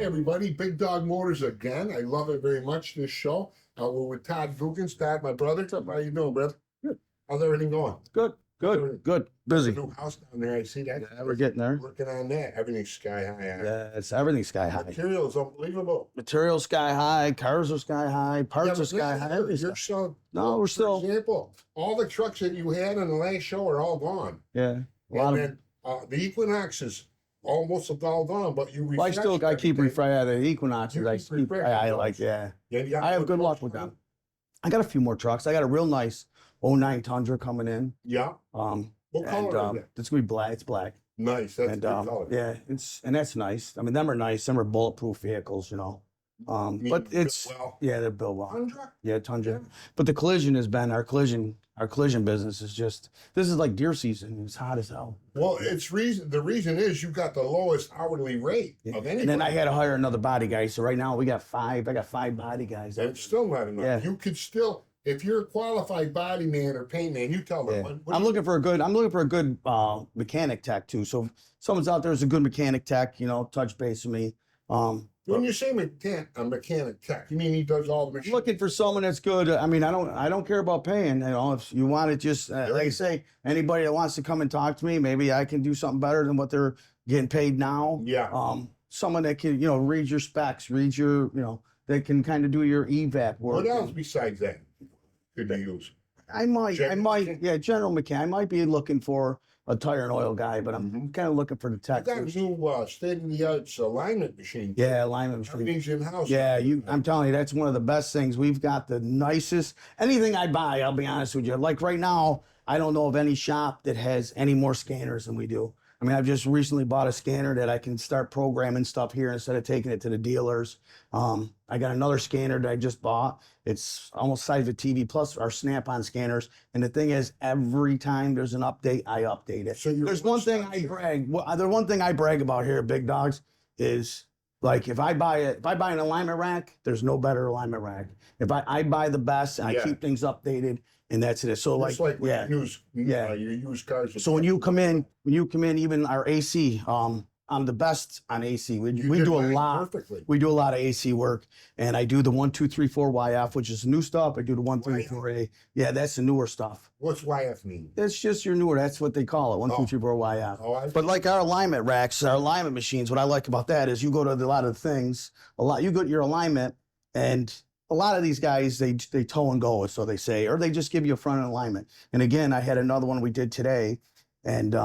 everybody, Big Dog Motors again. I love it very much, this show. We're with Todd Guggens. Todd, my brother. What's up? How you doing, brother? Good. How's everything going? Good. Busy. New house down there, I see that. Yeah, we're getting there. Working on that. Everything's sky high. Yeah, it's everything's sky high. Material is unbelievable. Materials sky high, cars are sky high, parts are sky high. You're still, No, we're for still. example, all the trucks that you had on the last show are all gone. Yeah, a lot And then the Equinox is almost all gone, but you Well, I keep everything. refreshing the Equinoxes. I like, yeah. Yeah, you got I have good good luck with them. I got a few more trucks. I got a real nice 09 Tundra coming in. Yeah. What color is it? It's gonna be black. It's black. Nice. That's And a good color. yeah, that's nice. I mean, them are nice. Them are bulletproof vehicles, you know. But it's Well, yeah, they're built well. Tundra? Yeah, Tundra. But the collision has been our collision business is just this is like deer season. It's hot as hell. Well, the reason is you got the lowest hourly rate of anybody. And then I had to hire another body guy. So right now we got five. I got 5 body guys. And it's still not enough. Yeah. You could still, if you're a qualified body man or paint man, you tell them. Yeah. What I'm looking for a good mechanic tech too. So if someone's out there who's a good mechanic tech, you know, touch base with me. When you say a mechanic tech, you mean he does all the machines? Looking for someone that's good. I mean, I don't care about paying. You know, if you want to just like I say, anybody that wants to come and talk to me, maybe I can do something better than what they're getting paid now. Yeah. Someone that can, you know, read your specs, they can kind of do your evap work. What else besides that could you use? I might, general mechanic. I might be looking for a tire and oil guy, but I'm kind of looking for the I tech. got a new state-of-the-art alignment machine. Yeah, alignment machine. Everything's in-house. Yeah, I'm telling you, that's one of the best things. We've got the nicest, anything I buy, I'll be honest with you. Like right now, I don't know of any shop that has any more scanners than we do. I mean, I've just recently bought a scanner that I can start programming stuff here instead of taking it to the dealers. I got another scanner that I just bought. It's almost size of a TV plus our Snap-on scanners. And the thing is, every time there's an update, I update it. So there's one thing I brag. Well, the one thing I brag about here at Big Dogs is like if I buy an alignment rack, there's no better alignment rack. If I buy the best and I keep things updated, and that's it. So Just like yeah. you use cars. So when you come in, even our AC, I'm the best on AC. We do a lot. Perfectly. We do a lot of AC work, and I do the 1, 2, 3, 4 YF, which is new stuff. I do the 1, 3, 4A. Yeah, that's the newer stuff. What's YF mean? It's just your newer. That's what they call it. 1, 2, 3, 4 YF. Oh, But like our alignment racks, our alignment machines, what I like about that is you go to a lot of things. You go to your alignment, and a lot of these guys, they tow and go, so they say, or they just give you a front end alignment. And again, I had another one we did today, and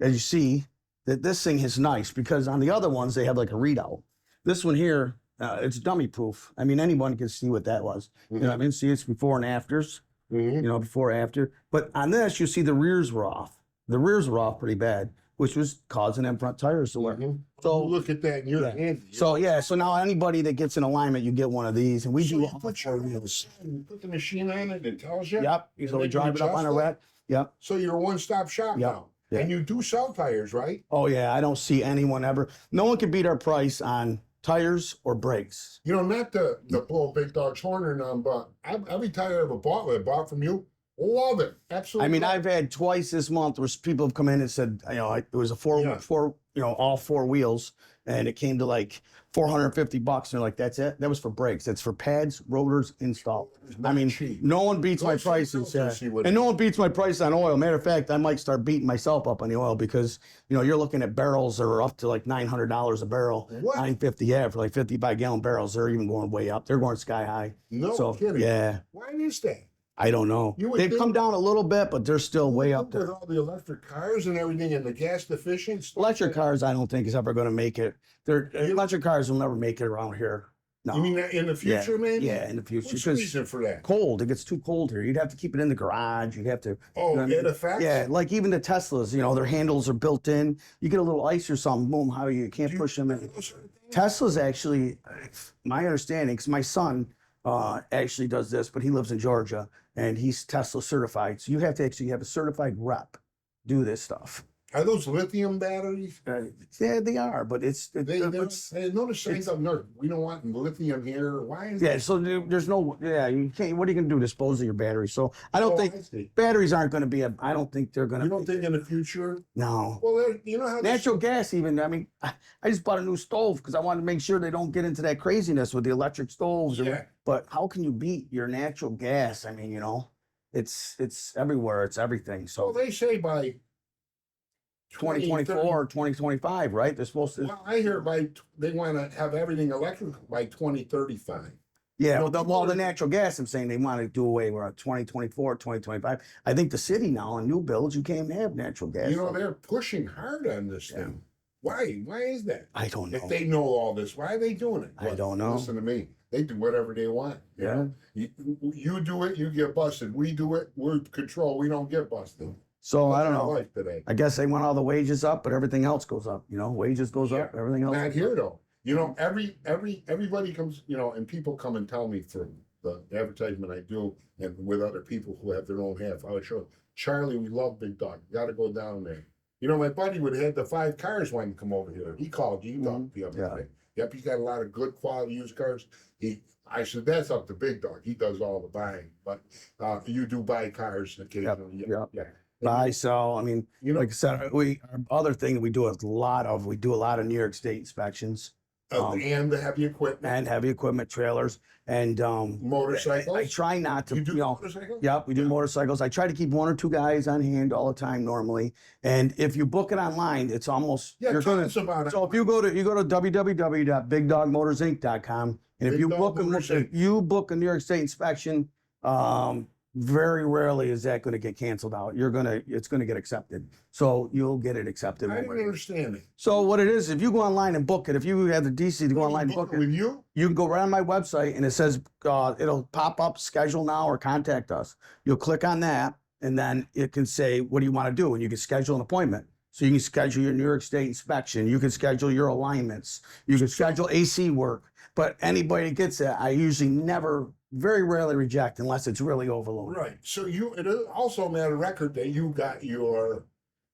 as you see, that this thing is nice because on the other ones they have like a readout. This one here, it's dummy proof. I mean, anyone can see what that was. You know what I mean? See, it's before and afters. You know, before after. But on this, you see the rears were off. The rears were off pretty bad, which was causing them front tires to wear. So look at that in your hand. So now anybody that gets an alignment, you get one of these, and we do you all put 4 wheels. You put the machine on it, it tells you. Yep. So we drive it up on a rack. Yep. So you're a one-stop shop now. Yeah. And you do sell tires, right? Oh yeah, I don't see anyone ever. No one can beat our price on tires or brakes. You know, not to blow Big Dog's horn or none, but every tire I ever bought from you, love it. Absolutely. I mean, I've had twice this month where people have come in and said, you know, it was a four, all 4 wheels, and it came to like $450. And they're like, that's it. That was for brakes. That's for pads, rotors, installed. I mean, no one beats my prices. And no one beats my price on oil. Matter of fact, I might start beating myself up on the oil because, you know, you're looking at barrels that are up to like $900 a barrel. What? $950, yeah, for like 55-gallon barrels. They're even going way up. They're going sky high. No kidding. Yeah. Why is that? I don't know. They've come down a little bit, but they're still way up there. With all the electric cars and everything and the gas deficient stuff. Electric cars, I don't think is ever going to make it. Electric cars will never make it around here. No. You mean that in the future, man? Yeah, in the future. What's the reason for that? Cold. It gets too cold here. You'd have to keep it in the garage. You'd have to. Oh, it affects? Yeah, like even the Teslas, you know, their handles are built in. You get a little ice or something, boom, you can't push them in. Teslas actually, my understanding, because my son actually does this, but he lives in Georgia and he's Tesla certified. So you have to actually have a certified rep do this stuff. Are those lithium batteries? Yeah, they are, but They notice signs up north. We don't want lithium here. Why is yeah. So there's no, yeah, you can't. What are you gonna do? Dispose of your battery? So I don't Oh, think I see. batteries aren't gonna be I don't think they're gonna. You don't think in the future? No. Well, you know how Natural gas, even. I mean, I just bought a new stove because I wanted to make sure they don't get into that craziness with the electric stoves. Yeah. But how can you beat your natural gas? I mean, it's everywhere. It's everything. Well, So they say by 2024 or 2025, right? They're supposed to. Well, I hear they want to have everything electric by 2035. Yeah, No, well, the people are- natural gas, I'm saying they want to do away with 2024, 2025. I think the city now on new builds, you can't have natural gas. You know, they're pushing hard on this Yeah. thing. Why? Why is that? I don't know. If they know all this, why are they doing it? I Well, don't know. Listen to me. They do whatever they want. you Yeah. know? You do it, you get busted. We do it, we're control. We don't get busted. So I don't That's our know. life today. I guess they want all the wages up, but everything else goes up. Wages goes up, Yeah. everything else. Not goes here up. though. You know, everybody comes, and people come and tell me for the advertisement I do and with other people who have their own half hour show. Charlie, we love Big Dog. You gotta go down there. My buddy would have the 5 cars when he come over here. He called you, talked the other Yeah. day. Yep, he's got a lot of good quality used cars. I said that's up to Big Dog. He does all the buying, but you do buy cars occasionally. Yep. Yeah. Buy, sell. I mean, You know, like I said, our other thing that we do a lot of New York State inspections and the heavy equipment, and heavy equipment trailers and motorcycles. I try not to, You do motorcycles? Yep, we do motorcycles. I try to keep 1 or 2 guys on hand all the time normally. And if you book it online, it's almost Yeah, you're tell gonna. us about it. So if you go to www.bigdogmotorsinc.com, and if Big you Dog book Motors, if you book a New York State inspection, very rarely is that going to get canceled out. It's gonna get accepted. So you'll get it accepted. I one didn't way. understand it. So what it is, if you go online and book it, if you have the DC to go online and book it, with you. you can go right on my website and it says it'll pop up schedule now or contact us. You'll click on that and then it can say, what do you want to do? And you can schedule an appointment. So you can schedule your New York State inspection. You can schedule your alignments. You can schedule AC work. But anybody that gets that, I usually very rarely reject unless it's really overloaded. Right. So it is also made a record that you got your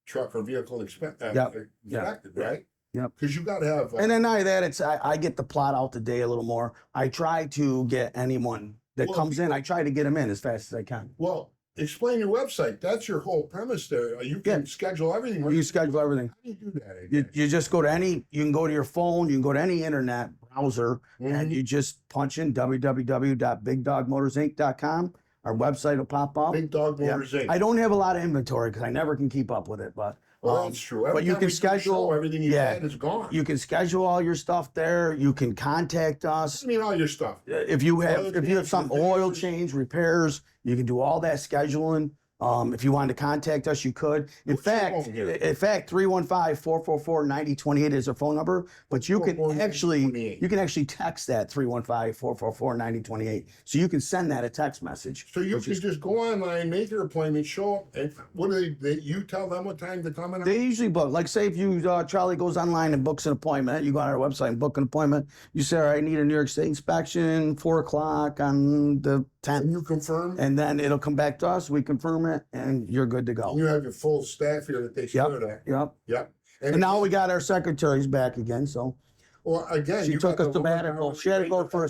truck or vehicle inspected, right? Yep. Because you got to have. And then not only that, I get to plot out the day a little more. I try to get anyone that Well, comes in, I try to get them in as fast as I can. Well, explain your website. That's your whole premise there. You can schedule everything. You schedule everything. How do you do that? You just go to you can go to your phone, you can go to any internet browser, and you just punch in www.bigdogmotorsinc.com. Our website will pop up. Big Dog Motors Inc. I don't have a lot of inventory because I never can keep up with it, but Well, that's true. but you Every time can we do a schedule- show, everything you yeah. had is gone. you can schedule all your stuff there. You can contact us. I mean, all your stuff. If you have some repairs. oil change, repairs, you can do all that scheduling. If you wanted to contact us, you could. In What's your fact, phone here? 315-444-9028 is our phone number, but you can 444-9028. actually text that 315-444-9028. So you can send that a text message. So you can just go online, make your appointment, show up, and what do you tell them what time to come in? They usually book. Like, say if you Charlie goes online and books an appointment, you go on our website and book an appointment. You say, all right, I need a New York State inspection, 4:00 on the 10th. And you confirm? And then it'll come back to us. We confirm it, and you're good to go. You have your full staff here that takes care of that. Yep. Yep. And now we got our secretaries back again. So well, again, she you took got a the woman sabbatical. down She had to go there. for a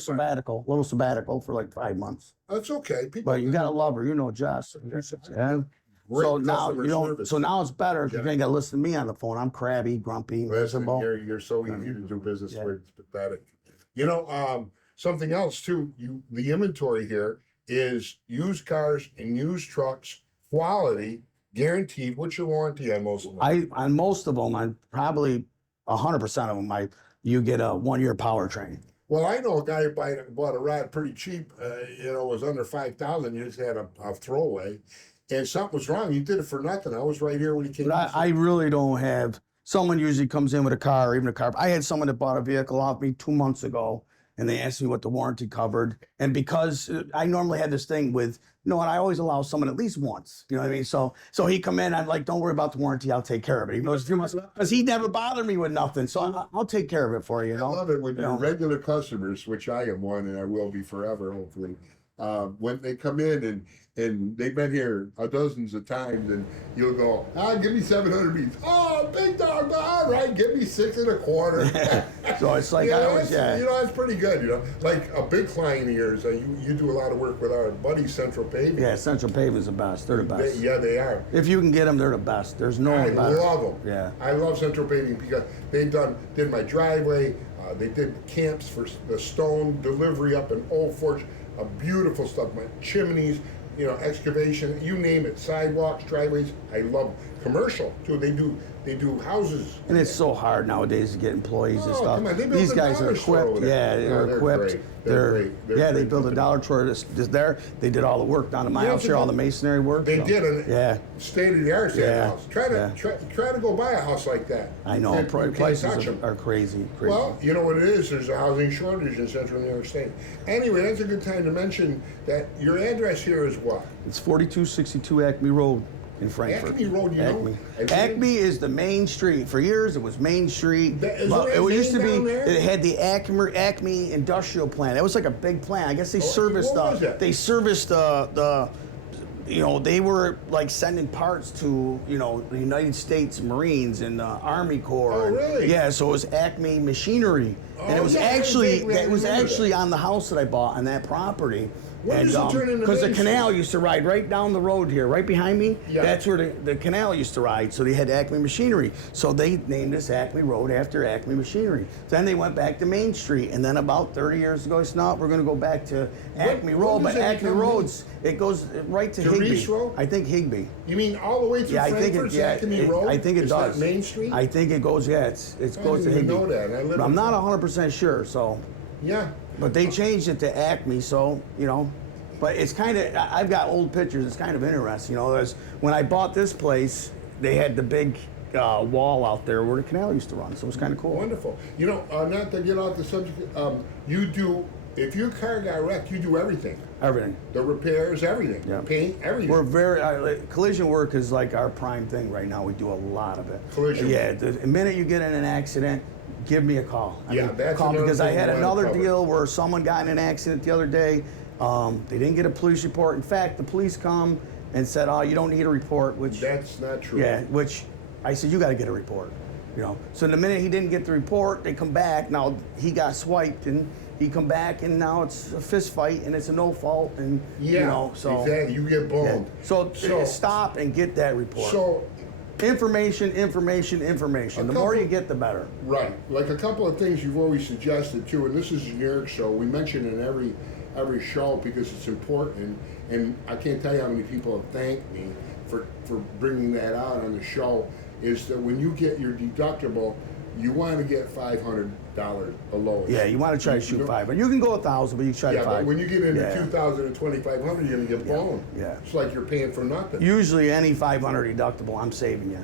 little sabbatical for like 5 months. That's okay. People But you gotta love her, Jess. Yeah. great So now customer you don't. service. So now it's better because Yeah. you ain't got to listen to me on the phone. I'm crabby, grumpy, Listen, miserable. you're so easy to do business Yeah. with. It's pathetic. Something else too. The inventory here is used cars and used trucks, quality, guaranteed. What's your warranty on most of them? On most of them, on probably 100% of them, you get a 1-year powertrain. Well, I know a guy who bought a rod pretty cheap. It was under 5,000. You just had a throwaway, and something was wrong. You did it for nothing. I was right here when he came. But I really don't have. Someone usually comes in with a car, or even a car. I had someone that bought a vehicle off me 2 months ago, and they asked me what the warranty covered. And because I normally had this thing with, and I always allow someone at least once. You know what I mean? So he come in, I'm like, don't worry about the warranty, I'll take care of it. He goes 2 months because he never bothered me with nothing. So I'll take care of it for you. I love it when You your know? regular customers, which I am one, and I will be forever, hopefully. when they come in and they've been here dozens of times, and you'll go, give me 700 beats. Oh, big dog, all right, give me 6 1/4. So it's like, You I know, always, yeah. you know, that's pretty good. You know, like a big client of yours. You do a lot of work with our buddy Central Paving. Yeah, Central Paving's the best. They're the best. They are. If you can get them, they're the best. There's no I one better. love them. Yeah. I love Central Paving because did my driveway. They did camps for the stone delivery up in Old Forge. Beautiful stuff. My chimneys, you know, excavation, you name it. Sidewalks, driveways. I love commercial too. They do houses. And it's so hard nowadays to get employees and Oh, stuff. come on, they built These a guys are dollar store equipped. over there. Yeah, No, they're equipped. great. They're great. They're yeah, they great built a company. dollar store just there. They did all the work down at my Yeah, house here, all the masonry work. They so, did a Yeah, state of the art Yeah, house. Try to go buy a house like that. I know. You can't Prices touch 'em. are crazy. Well, you know what it is. There's a housing shortage in central New York State. Anyway, that's a good time to mention that your address here is what? It's 4262 Acme Road in Frankfurt. Acme Road, you know? Acme. Acme is the main street. For years, it was Main Street. Is But there a it used to name be. down there? It had the Acme Industrial Plant. It was like a big plant. I guess they serviced what was that? They serviced the. You know, they were like sending parts to, you know, the United States Marines and the Army Corps. Oh, really? Yeah, so it was Acme Machinery. And it Oh, was yeah, I actually remember that. on the house that I bought on that property. When does it turn into Because the Main canal Street? used to ride right down the road here, right behind me. Yeah. That's where the canal used to ride. So they had Acme Machinery. So they named this Acme Road after Acme Machinery. Then they went back to Main Street. And then about 30 years ago, it's not, we're going to go back to Acme when Road. does But it Acme become Roads, it goes right to To Higbee. Reese Road? I think Higbee. You mean all the way through Yeah, I think Frankfurt, it. Yeah, Acme Road? I think it Is does. that Main Street? I think it goes. Yeah, it I goes to didn't even Higbee. know that. I live But I'm in- not 100% sure. So, Yeah. but they changed it to Acme. So you know, but it's kind of. I've got old pictures. It's kind of interesting. You know, as when I bought this place, they had the big wall out there where the canal used to run. So it was kind of cool. Wonderful. You know, not to get off the subject, you do, if your car got wrecked, you do everything. Everything. The repairs, everything. Yeah. Paint, everything. We're very collision work is like our prime thing right now. We do a lot of it. Collision. Yeah. The minute you get in an accident, give me a call. That's call another because I thing had we wanna another cover. deal where someone got in an accident the other day. They didn't get a police report. In fact, the police come and said, "Oh, you don't need a report," which That's not true. yeah, which I said you got to get a report. You know. So the minute he didn't get the report, they come back. Now he got swiped and he come back and now it's a fist fight and it's a no fault and Yeah, you know so. exactly. You get Yeah. boned. So, So- stop and get that report. So, Information. The more you get, the better. right, like a couple of things you've always suggested too, and this is a generic show. We mention it in every show because it's important, and I can't tell you how many people have thanked me for bringing that out on the show. Is that when you get your deductible, you want to get $500 the lowest. Yeah, you want to try to shoot know- 500. You can go 1,000, but you try Yeah, to but 5. when you get into Yeah. 2,000 and 2,500, you're gonna get boned. yeah. It's like you're paying for nothing. Usually, any 500 deductible, I'm saving you.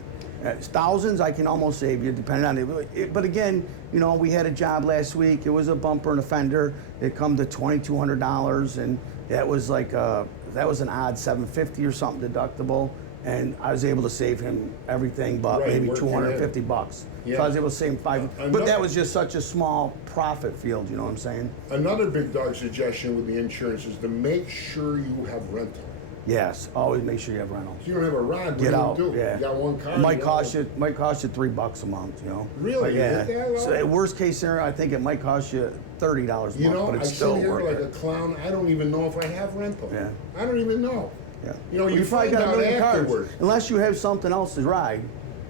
Thousands, I can almost save you, depending on it. But again, you know, we had a job last week. It was a bumper and a fender. It come to $2,200, and that was like that was an odd $750 or something deductible. And I was able to save him everything, but Right, maybe working $250. Yeah. So I was able to save him $5. Another- But that was just such a small profit field. You know what I'm saying? Another big dog suggestion with the insurance is to make sure you have rental. Yes. Always make sure you have rental. If you don't have a ride, what Get do out. you do? Yeah. You got one car. It might you cost know? you $3 a month. You know. Really? But You yeah. hit that So low? at worst case scenario, I think it might cost you $30 a You month, know, but I it's sit still here worth like it. a clown. I don't even know if I have rental. Yeah. I don't even know. Yeah. You know, Well, you probably find got a out million cars. afterward. Unless you have something else to ride,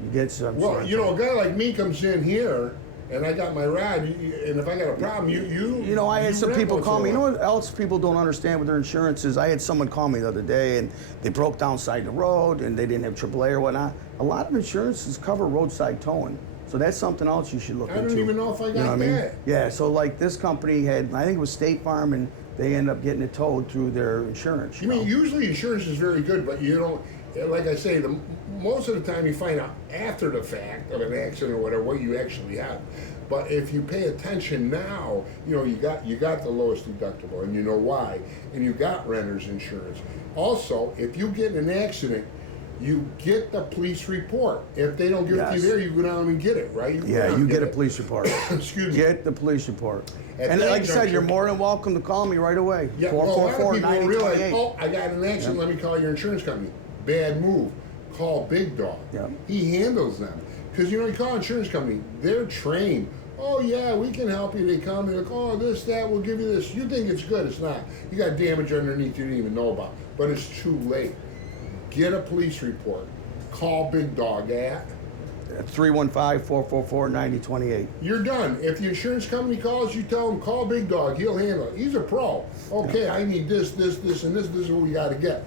you get some. Well, sort you know, a of- guy like me comes in here, and I got my ride, and if I got a problem, You know, I had you some rent people once call in a me. You know while. what else people don't understand with their insurances? I had someone call me the other day, and they broke down side the road, and they didn't have AAA or whatnot. A lot of insurances cover roadside towing, so that's something else you should look I into. don't even know if I You know got what I mean? that. Yeah. So like this company had, I think it was State Farm, and they ended up getting it towed through their insurance. I mean, know? usually insurance is very good, but you don't. Like I say, most of the time you find out after the fact of an accident or whatever what you actually have. But if you pay attention now, you know you got the lowest deductible, and you know why, and you got renter's insurance. Also, if you get in an accident, you get the police report. If they don't give it to you Yes. there, you go down and get it, right? You go Yeah, down you and get a it. police report. Excuse me. Get the police report. At And that like I said, you're juncture- more than welcome to call me right away. Yeah, well, a lot of people don't realize, 444-9028. oh, I got in an accident, let me call your insurance company. Bad move. Call Big Dog. Yeah. He handles them. Because, you call insurance company, they're trained. Oh, yeah, we can help you. They come, they're like, oh, this, that, we'll give you this. You think it's good, it's not. You got damage underneath you didn't even know about. But it's too late. Get a police report. Call Big Dog at. 315-444-9028. You're done. If the insurance company calls, you tell him, call Big Dog. He'll handle it. He's a pro. Okay, I need this, this, this, and this. This is what we got to get.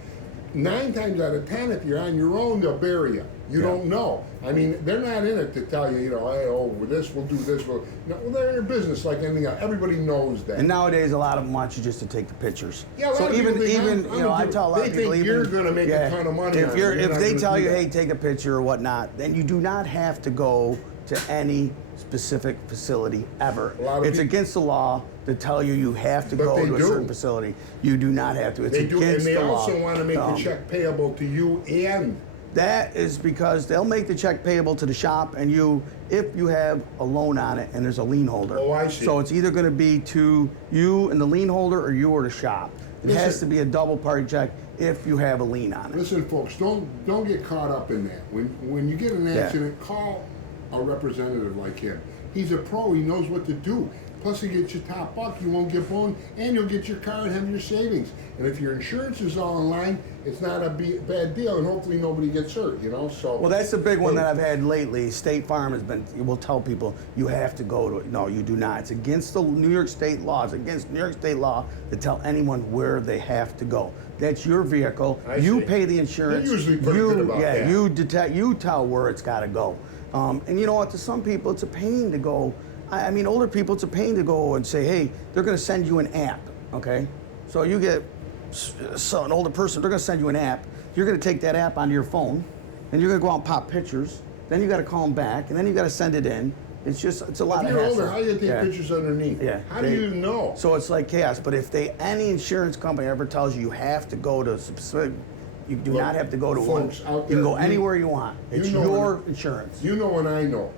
9 times out of 10, if you're on your own, they'll bury you. You don't know. I mean, they're not in it to tell you, hey, oh, with this, we'll do this. No, they're in your business like anything else. Everybody knows that. And nowadays, a lot of them want you just to take the pictures. Yeah, a lot so of people think I tell a lot they of people, think you're gonna make a ton of money If on it. you're, You're if not they gonna tell do you, that. hey, take a picture or whatnot, then you do not have to go to any specific facility ever. A lot of It's peop- against the law to tell you you have to But go they to a do. certain facility. You do not have to. It's They do, and against they the also law. want to make the check payable to you and. That is because they'll make the check payable to the shop and you, if you have a loan on it and there's a lien holder. Oh, I see. So it's either going to be to you and the lien holder or you or the shop. It has Listen. to be a double party check if you have a lien on it. Listen, folks, don't get caught up in that. When you get in an Yeah. accident, call a representative like him. He's a pro. He knows what to do. Plus, he gets you top buck. You won't get boned, and you'll get your car and have your savings. And if your insurance is all in line, it's not a bad deal, and hopefully nobody gets hurt. So. Well, that's the big one that I've had lately. State Farm will tell people you have to go to it. No, you do not. It's against the New York State law. It's against New York State law to tell anyone where they have to go. That's your vehicle. I You see. pay the insurance. They're usually pretty good about that. You tell where it's got to go. And you know what? To some people, it's a pain to go. I mean, older people, it's a pain to go and say, hey, they're going to send you an app, okay? So you get an older person, they're going to send you an app. You're going to take that app onto your phone, and you're going to go out and pop pictures. Then you got to call them back, and then you got to send it in. It's a lot If of you're hassle. older, how do you take pictures underneath? Yeah. How do you even know? So it's like chaos. But if any insurance company ever tells you you have to go to a specific, you do Look, not have to go to folks one. out You can there, go you- anywhere you want. you It's know your when- insurance. You know and I know.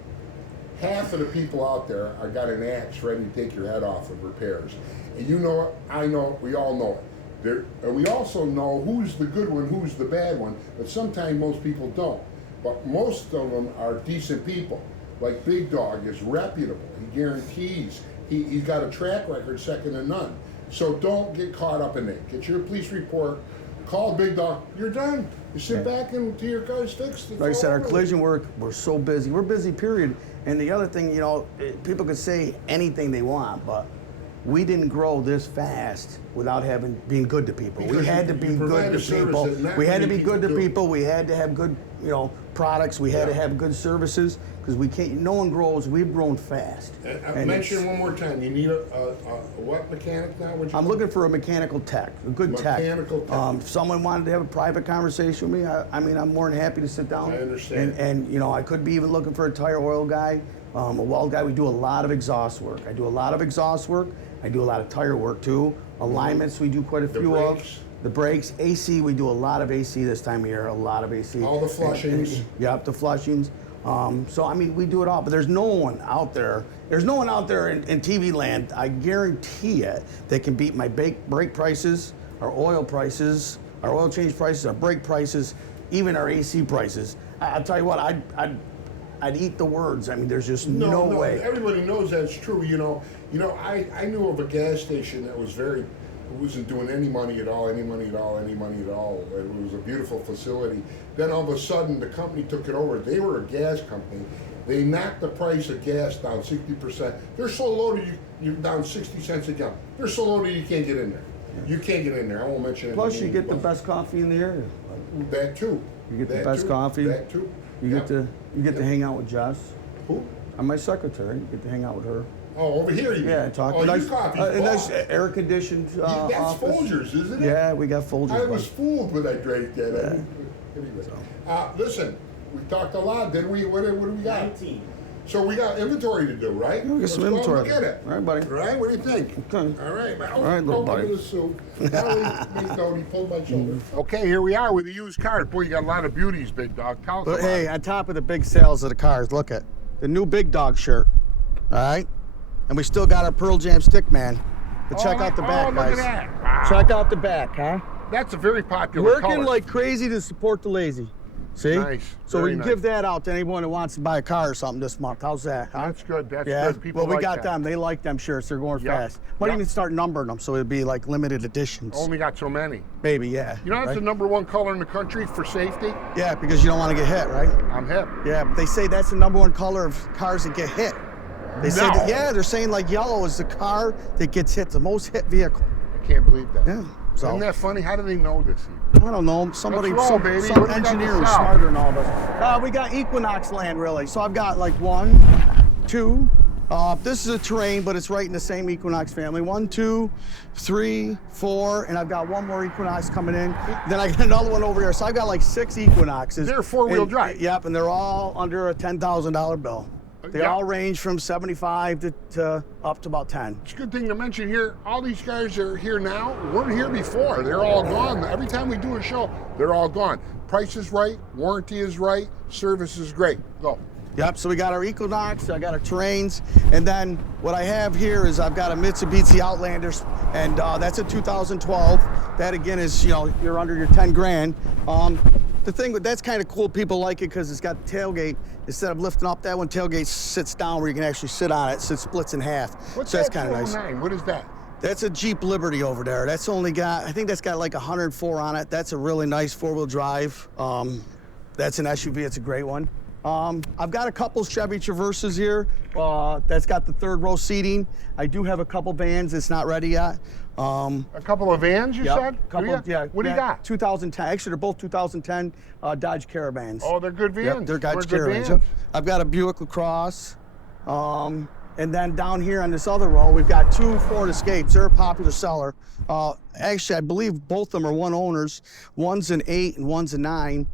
Half of the people out there are got an axe ready to take your head off of repairs. And you know it, I know it, we all know it. And we also know who's the good one, who's the bad one, but sometimes most people don't. But most of them are decent people. Like Big Dog is reputable. He guarantees. He's got a track record second to none. So don't get caught up in it. Get your police report. Call Big Dog. You're done. You sit back until your car's fixed. It's Like I said, all our over. collision work, we're so busy. We're busy, period. And the other thing, people can say anything they want, but we didn't grow this fast without being good to people. Because we had to you be provide good a to service people. that not We had to many be good to people do. people. We had to have good, products. We had to Yeah. have good services because we can't. No one grows. We've grown fast. And Mention it's- one more time. You need a what mechanic now? What'd you I'm call looking for a mechanical tech, a good tech. Mechanical tech. If someone wanted to have a private conversation with me, I'm more than happy to sit down. I understand. And I could be even looking for a tire oil guy, a weld guy. We do a lot of exhaust work. I do a lot of exhaust work. I do a lot of tire work too. Alignments, we do quite a The few brakes? of. The brakes, AC, we do a lot of AC this time of year. A lot of AC. All the flushings. Yep, the flushings. So I mean, we do it all, but there's no one out there. There's no one out there in TV land. I guarantee it. That can beat my brake prices, our oil prices, our oil change prices, our brake prices, even our AC prices. I'll tell you what. I'd eat the words. I mean, there's just no way. Everybody knows that's true. I knew of a gas station that wasn't doing any money at all. It was a beautiful facility. Then all of a sudden, the company took it over. They were a gas company. They knocked the price of gas down 60%. They're so loaded, you're down 60 cents a gallon. They're so loaded, you can't get in there. You can't get in there. I won't mention it. Plus, you get the best coffee in the area. That too. You get the That best too. coffee. That too. You Yep. get to hang out with Jess. Who? I'm my secretary. You get to hang out with her. Oh, over here you Yeah, mean? talk. Oh, nice, your coffee's nice bought. air conditioned That's office. Folgers, isn't it? Yeah, we got Folgers. I was bud. fooled when I drank that. Anyway, listen, we talked a lot, didn't we? What do we got? 19. So we got inventory to do, right? We got Let's some go and inventory. Look at it. All right, buddy. All right, what do you think? Okay. All right, man. All right, little buddy. He pulled my shoulder. Okay, here we are with the used cars. Boy, you got a lot of beauties, big dog. Tell us But about hey, it. on top of the big sales of the cars, look at the new Big Dog shirt. All right, and we still got our Pearl Jam stick man. But check out the back, look guys. at that. Wow. Check out the back, huh? That's a very popular Working color. like crazy to support the lazy. See? Nice. So we Very can nice. give that out to anyone who wants to buy a car or something this month. How's that? Huh? That's good. That's Yeah. good. People Well, we like got that. them. They like them shirts. They're going Yep. fast. Might Yep. even start numbering them, so it'd be like limited editions. Only got so many. Maybe, yeah. You know that's right? the #1 color in the country for safety? Yeah, because you don't want to get hit, right? I'm hip. Yeah, but they say that's the #1 color of cars that get hit. They say No. that, yeah, they're saying like yellow is the car that gets hit, the most hit vehicle. I can't believe that. Yeah. So Isn't that funny? How do they know this? I don't know. Somebody, Let's roll, baby. some What do we got engineer to is sell? smarter than all of us. We got Equinox land, really. So I've got like 1, 2. This is a terrain, but it's right in the same Equinox family. 1, 2, 3, 4, and I've got one more Equinox coming in. Then I got another one over here. So I've got like 6 Equinoxes. They're four-wheel And- drive. Yep, and they're all under a $10,000 bill. They Yeah. all range from 75 to up to about 10. It's a good thing to mention here. All these guys are here now. Weren't here before. They're all gone. Every time we do a show, they're all gone. Price is right. Warranty is right. Service is great. Go. Yep, so we got our Equinox, I got our Terrains, and then what I have here is I've got a Mitsubishi Outlander, and that's a 2012. That again is, you know, you're under your 10 grand. The thing with that's kind of cool, people like it because it's got the tailgate. Instead of lifting up that one, tailgate sits down where you can actually sit on it, so it splits in half. What's so that's that kind of nice. 209? What is that? That's a Jeep Liberty over there. That's only got, I think that's got like 104 on it. That's a really nice 4-wheel drive. That's an SUV, it's a great one. I've got a couple Chevy Traverses here. That's got the 3rd row seating. I do have a couple vans, it's not ready yet. A couple of vans, you Yep, said? couple, Do ya? yeah. What do you got? 2010, actually they're both 2010 Dodge Caravans. Oh, they're good vans. Yep, they're Dodge good Caravans. vans. Yep. I've got a Buick LaCrosse. And then down here on this other row, we've got 2 Ford Escapes. They're a popular seller. Actually, I believe both of them are one owners. One's an 8 and one's a 9.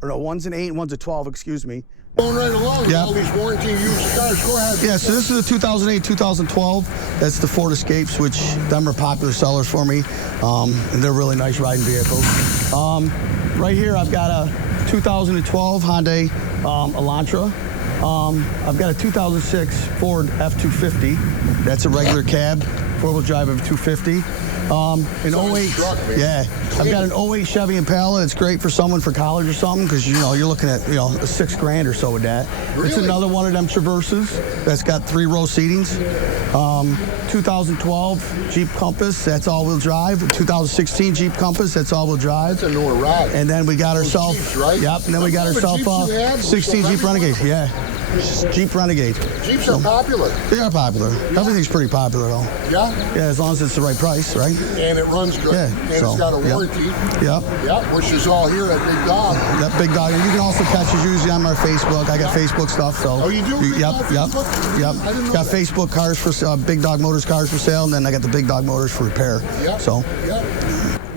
Or no, one's an 8 and one's a 12, excuse me. Going right along with Yep. all these warranty used cars. Go ahead. Yeah, so this is a 2008, 2012. That's the Ford Escapes, which them are popular sellers for me. And they're really nice riding vehicles. Right here, I've got a 2012 Hyundai Elantra. I've got a 2006 Ford F-250. That's a regular cab, 4-wheel drive of 250. An Nice 08, truck, man. yeah. I've got an 08 Chevy Impala. It's great for someone for college or something because you know you're looking at $6 grand or so with that. It's Really? another one of them Traverses that's got 3-row seatings. 2012 Jeep Compass. That's all-wheel drive. 2016 Jeep Compass. That's all-wheel drive. That's a newer ride. And then we got ourselves, Jeeps, right? Yep. And then we got Remember ourselves Jeeps you had? Were 16 so Jeep popular? Renegade. Yeah, Jeep Renegade. Jeeps are popular. They are popular. Everything's pretty popular though. Yeah? Yeah, as long as it's the right price, right? And it runs good. Yeah, And so, it's got a yep. warranty. Yep. Yep, which is all here at Big Dog. Yep, Big Dog. And you can also catch us usually on our Facebook. I got Facebook stuff, so. Oh, you do? Big Yep, Dog yep, Facebook? yep. I didn't know Got that. Facebook cars for Big Dog Motors cars for sale, and then I got the Big Dog Motors for repair. Yep. So. Yep.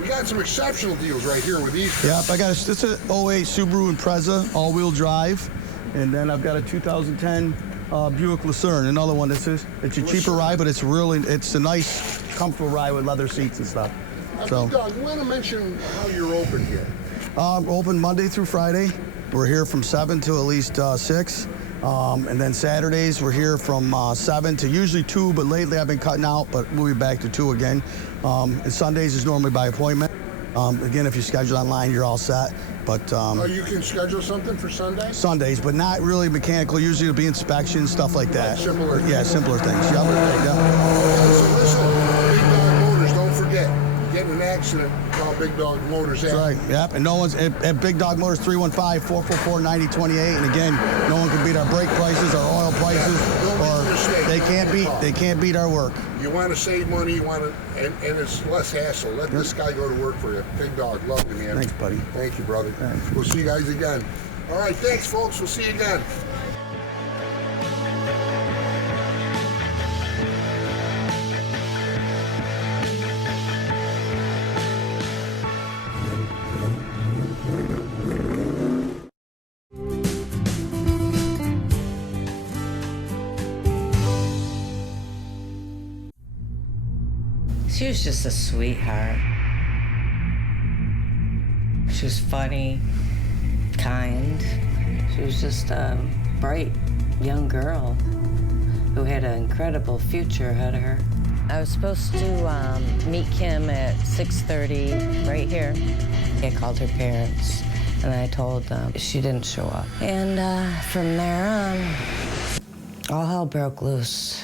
We got some exceptional deals right here with these. Yep, I got it's an 08 Subaru Impreza all-wheel drive, and then I've got a 2010 Buick Lucerne, another one. It's a cheaper ride, but it's a nice, comfortable ride with leather seats and stuff. So. Big Dog, you want to mention how you're open here? Open Monday through Friday. We're here from 7 to at least 6. And then Saturdays, we're here from 7 to usually 2, but lately I've been cutting out, but we'll be back to 2 again. And Sundays is normally by appointment. Again, if you schedule online, you're all set. But You can schedule something for Sunday? Sundays, but not really mechanical. Usually it'll be inspections, stuff like that. Similar. Yeah, simpler things. Yep. Yep. So listen, Big Dog Motors, don't forget, get in an accident, call Big Dog Motors. That's right. Yep. And no one's at Big Dog Motors 315-444-9028. And again, no one can beat our brake prices, our oil prices, or they can't beat our work. You want to save money, and it's less hassle. Let this guy go to work for you. Big Dog, love you, man. Thanks, buddy. Thank you, brother. Thanks. We'll see you guys again. All right, thanks, folks. We'll see you again. She was just a sweetheart. She was funny, kind. She was just a bright young girl who had an incredible future ahead of her. I was supposed to meet Kim at 6:30 right here. I called her parents and I told them she didn't show up. And from there on, all hell broke loose.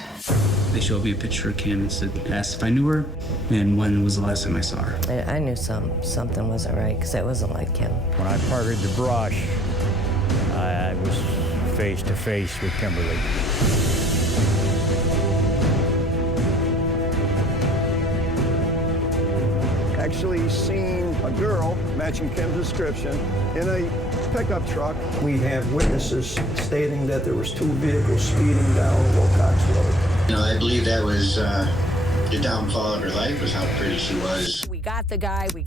They showed me a picture of Kim and asked if I knew her and when was the last time I saw her. I knew something wasn't right because it wasn't like Kim. When I parted the brush, I was face to face with Kimberly. Actually seen a girl matching Kim's description in a pickup truck. We have witnesses stating that there was 2 vehicles speeding down Wilcox Road. You know, I believe that was the downfall of her life, was how pretty she was. We got the guy, we've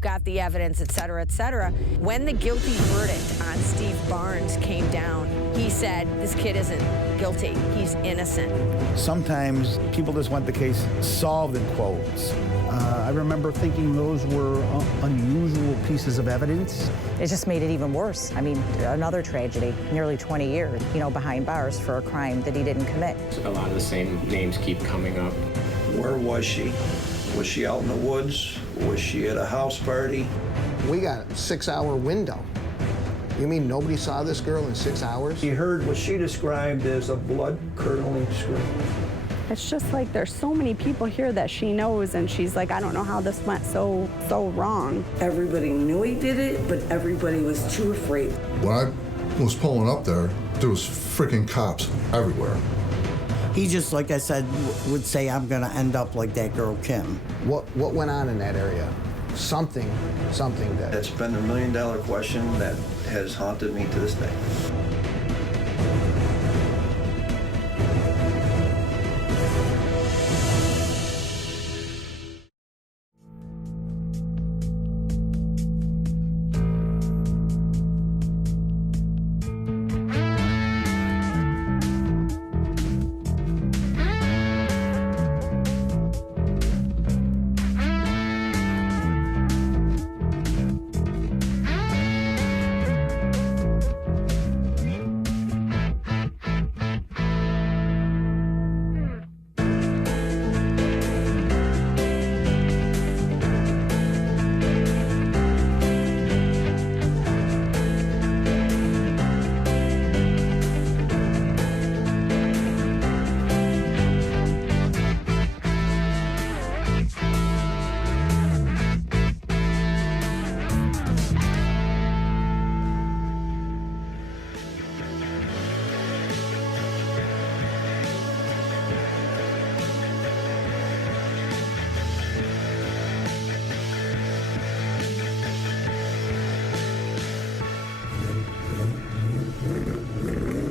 got the evidence, et cetera, et cetera. When the guilty verdict on Steve Barnes came down, he said, this kid isn't guilty, he's innocent. Sometimes people just want the case solved in quotes. I remember thinking those were unusual pieces of evidence. It just made it even worse. I mean, another tragedy, nearly 20 years, behind bars for a crime that he didn't commit. A lot of the same names keep coming up. Where was she? Was she out in the woods? Was she at a house party? We got a 6-hour window. You mean nobody saw this girl in 6 hours? He heard what she described as a blood-curdling scream. It's just like there's so many people here that she knows, and she's like, I don't know how this went so wrong. Everybody knew he did it, but everybody was too afraid. When I was pulling up there was freaking cops everywhere. He just, like I said, would say, I'm gonna end up like that girl Kim. What went on in that area? Something that... That's been the $1 million question that has haunted me to this day.